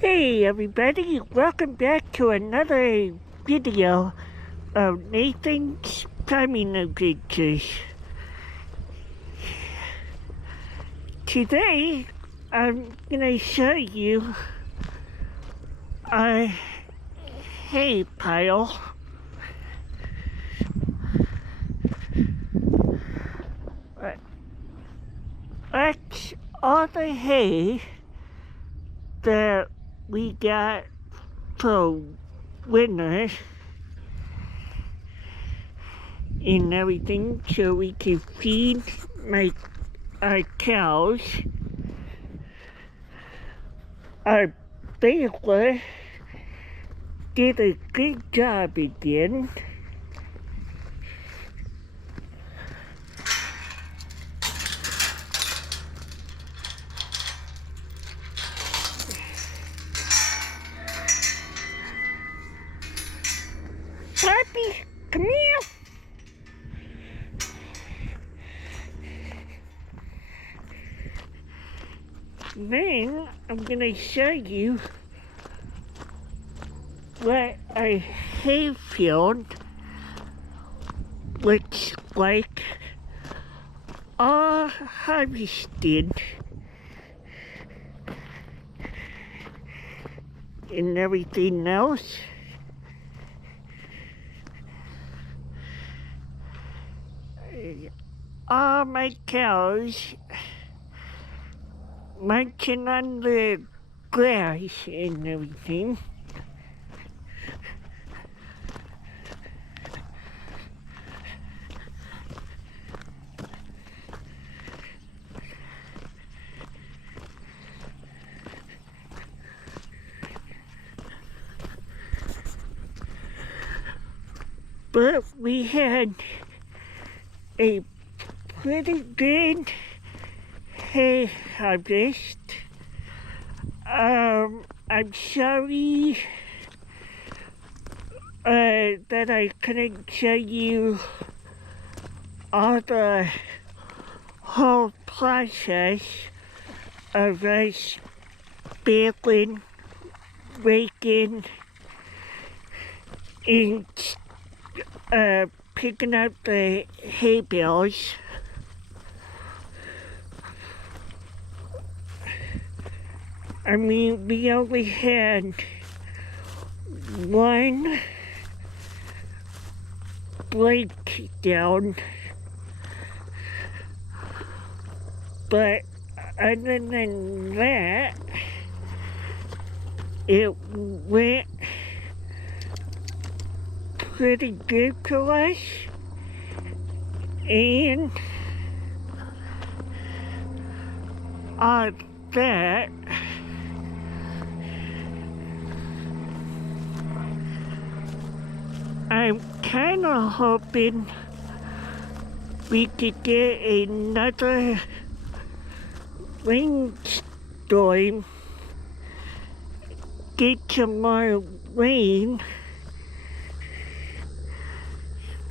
Hey everybody, welcome back to another video of Nathan's Farming Adventures. Today, I'm gonna show you our hay pile. That's all the hay that we got for winter and everything, so we can feed our cows. Our baler did a good job again. Poppy, come here. Then I'm gonna show you what our hayfield looks like all harvested and everything else. All my cows munching on the grass and everything. But we had a pretty good hay harvest. I'm sorry that I couldn't show you all the whole process of us baling, raking, and picking up the hay bales. I mean, we only had one breakdown, but other than that, it went pretty good for us. And on that, I'm kind of hoping we could get another rainstorm, get some more rain,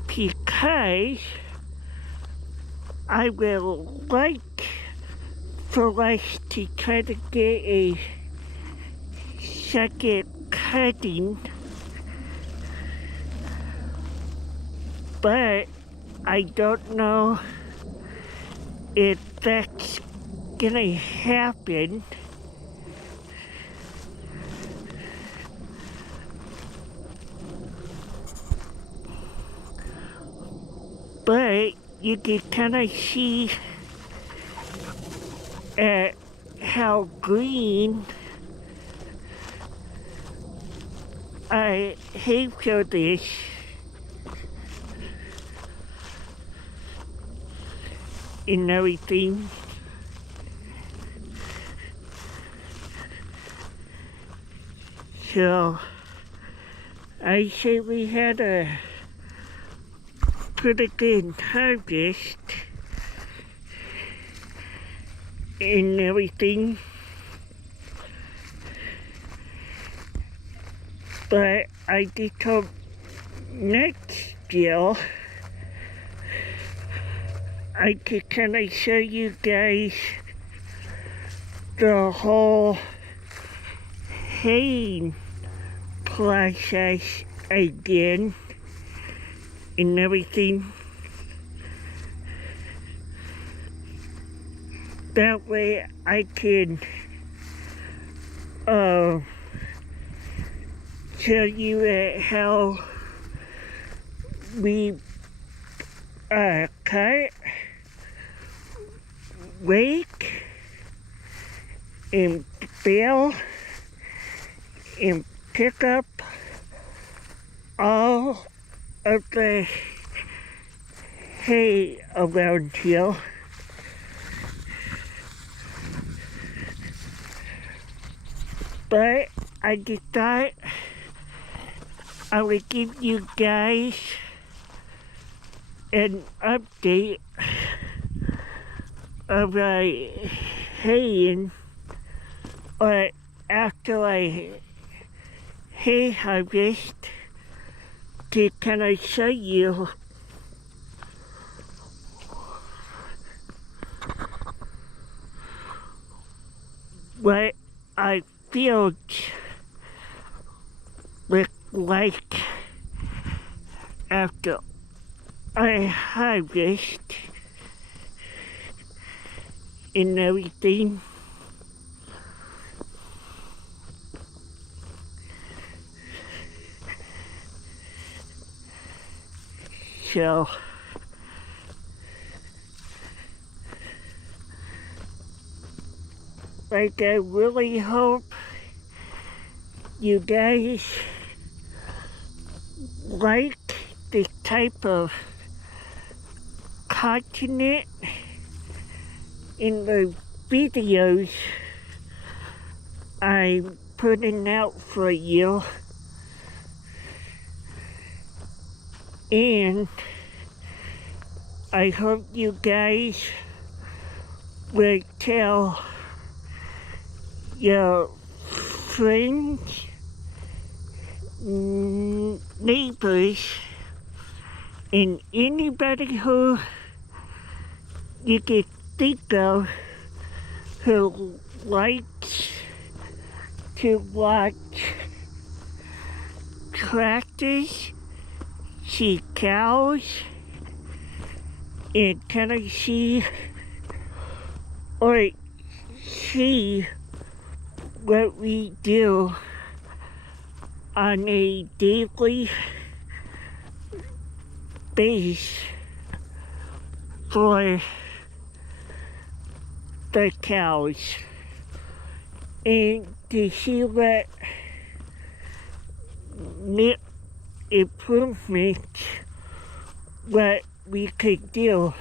because I will like for us to try to get a second cutting, but I don't know if that's gonna happen. But you can kind of see how green our hayfield is. And everything. So I say we had a pretty good harvest and everything. But I did hope next year I could kind of show you guys the whole haying process again and everything. That way I can tell you how we cut, rake, and bale, and pick up all of the hay around here. But I just thought I would give you guys an update of my haying, or after I hay harvest, to kind of show you what I fields look like after I harvest and everything. So like, I really hope you guys like this type of content in the videos I'm putting out for you. And I hope you guys will tell your friends, neighbors, and anybody who you can think of who likes to watch tractors, see cows, and kind of see what we do on a daily basis for the cows, and to see what improvements what we could do.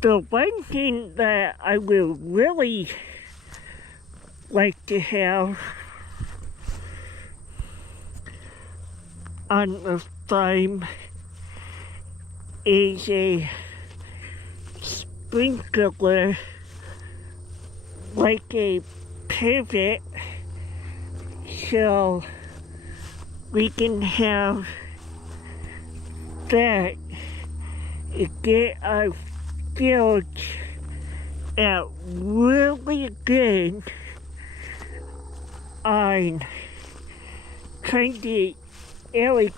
The one thing that I will really like to have on the farm is a sprinkler, like a pivot, so we can have that and get our fields out really good on trying to irrigate